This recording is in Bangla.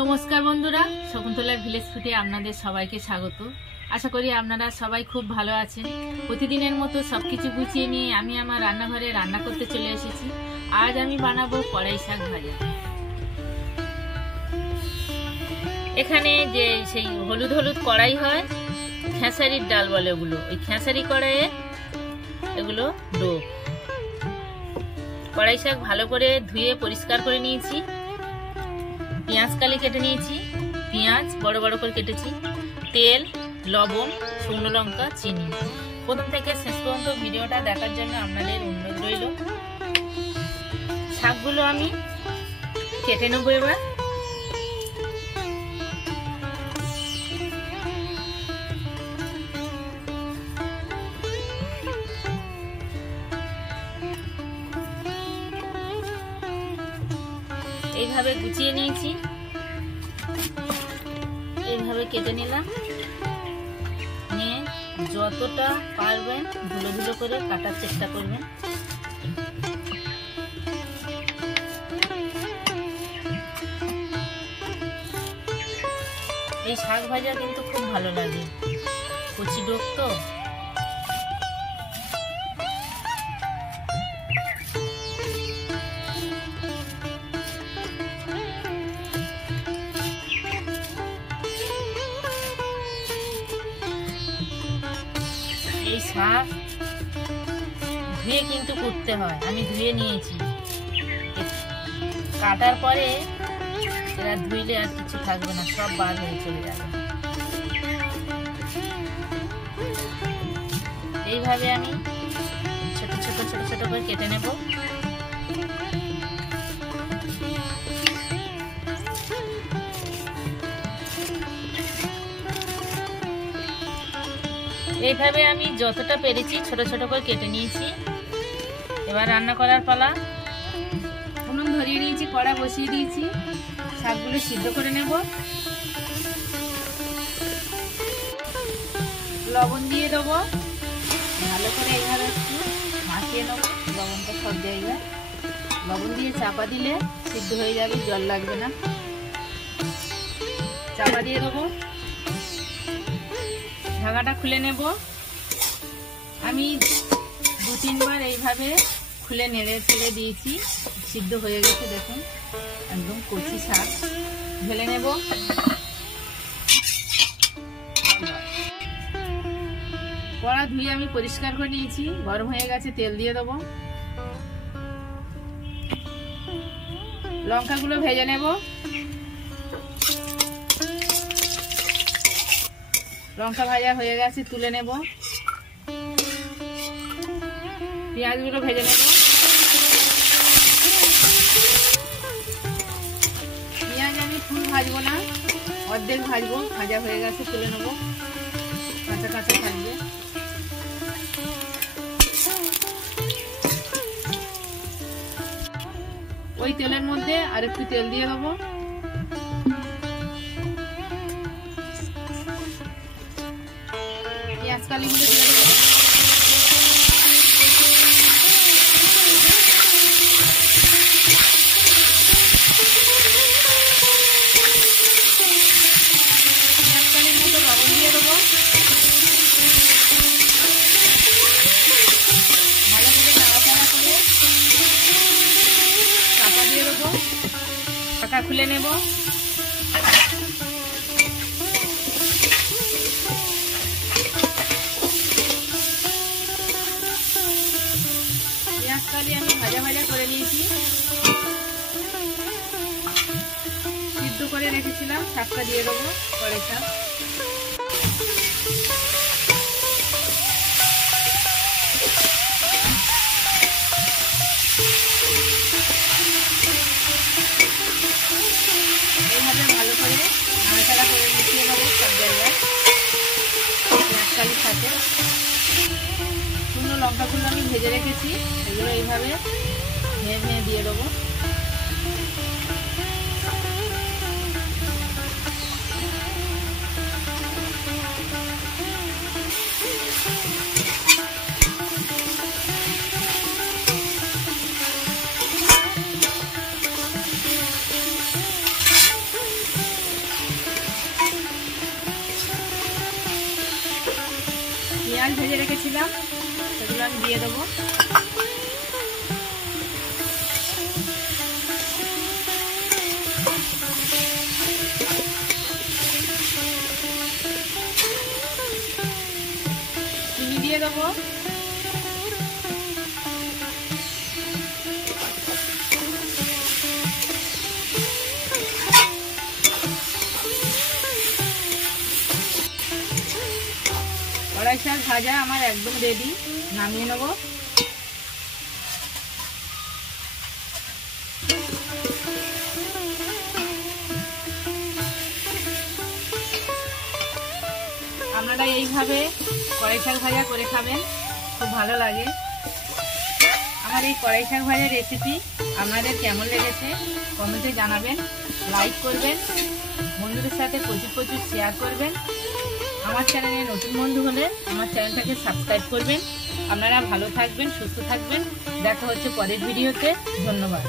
নমস্কার বন্ধুরা, শকুন্তলা ভিলেজ ফুডে আপনাদের সবাইকে স্বাগত। আশা করি আপনারা সবাই খুব ভালো আছেন। প্রতিদিনের মতো সবকিছু গুছিয়ে নিয়ে আমি আমার রান্নাঘরে রান্না করতে চলে এসেছি। আজ আমি বানাবো কড়াই শাক ভাজা। এখানে যে সেই হলুদ হলুদ কড়াই হয়, খেসারির ডাল বলে ওগুলো, ওই খেসারি কড়াইয়ে এগুলো ডো। কড়াই শাক ভালো করে ধুয়ে পরিষ্কার করে নিয়েছি। পেঁয়াজ কালি কেটে নিয়েছি, পেঁয়াজ বড় বড় করে কেটেছি, তেল, লবণ, শুকনো লঙ্কা, চিনি। প্রথম থেকে শেষ পর্যন্ত ভিডিওটা দেখার জন্য আপনাদের অনুরোধ রইল। শাকগুলো আমি কেটে নেবো এবার। এইভাবে গুছিয়ে নিয়েছি, এইভাবে কেটে নিলাম। নিয়ে যতটা পারবেন ধুলো ধুলো করে কাটার চেষ্টা করবেন। এই শাক ভাজা কিন্তু খুব ভালো লাগে, কচি ডোক তো। এই শাক ধুয়ে কিন্তু কুটতে হয়, আমি ধুয়ে নিয়েছি। কাটার পরে এরা ধুইলে আর কিছু থাকবে না, সব বার হয়ে চলে যাবে। এইভাবে আমি ছোট ছোট ছোট ছোট করে কেটে নেব। এইভাবে আমি যতটা পেরেছি ছোট ছোট করে কেটে নিয়েছি। এবার রান্না করার পালা। উনুন ধরিয়ে নিয়েছি, কড়া বসিয়ে দিয়েছি। শাকগুলো সিদ্ধ করে নেব। লবণ দিয়ে দেবো, ভালো করে এইভাবে একটু মাখিয়ে নেবো লবণটা সব জায়গায়। লবণ দিয়ে চাপা দিলে সিদ্ধ হয়ে যাবে, জল লাগবে না। চাপা দিয়ে দেবো, ঢাকাটা খুলে নেব। আমি 2-3 বার এইভাবে খুলে নেড়ে ফেলে দিয়েছি, সিদ্ধ হয়ে গেছে। দেখুন একদম কচি শাক। ঢেলে নেব। কড়া ধুয়ে আমি পরিষ্কার করে নিয়েছি, গরম হয়ে গেছে। তেল দিয়ে দেবো, লঙ্কাগুলো ভেজে নেব। লঙ্কা ভাজা হয়ে গেছে, তুলে নেব। পেঁয়াজগুলো ভেজে নেব। পেঁয়াজ আমি ফুল ভাজবো না, অর্ধেক ভাজবো। ভাজা হয়ে গেছে, তুলে নেব। কাঁচা কাঁচা থাকবে। ওই তেলের মধ্যে আর একটু তেল দিয়ে দেবো। পেঁয়াজ কালিগুলো দিয়ে দেবো। পেঁয়াজ কালির মতো লবণ দিয়ে দেবো। ভালো করে নাড়াচাড়া করে চাপা দিয়ে দেবো। ঢাকা খুলে নেব। পেঁয়াজ কালি আমি ভাজা ভাজা করে নিয়েছি, সিদ্ধ করে রেখেছিলাম। শাকটা দিয়ে দেবো, কড়াই শাক। এইভাবে ভালো করে নাড়াচাড়া করে মিশিয়ে নেবো সব জায়গায় পেঁয়াজ কালির সাথে। শুকনো লঙ্কাগুলো আমি ভেজে রেখেছি, এগুলো এইভাবে ভেঙে ভেঙে দিয়ে দেবো। পেঁয়াজ ভেজে রেখেছিলাম, সেগুলো আমি দিয়ে দেবো। চিনি দিয়ে দেবো। কড়াই শাক ভাজা আমার একদম রেডি, নামিয়ে নেব। আপনারা এইভাবে কড়াই শাক ভাজা করে খাবেন, খুব ভালো লাগে। আমার এই কড়াই শাক ভাজা রেসিপি আপনাদের কেমন লেগেছে কমেন্টে জানাবেন, লাইক করবেন, বন্ধুদের সাথে প্রচুর প্রচুর শেয়ার করবেন। আমার চ্যানেলে নতুন বন্ধু হলে আমার চ্যানেলটাকে সাবস্ক্রাইব করবেন। আপনারা ভালো থাকবেন, সুস্থ থাকবেন। দেখা হচ্ছে পরের ভিডিওতে। ধন্যবাদ।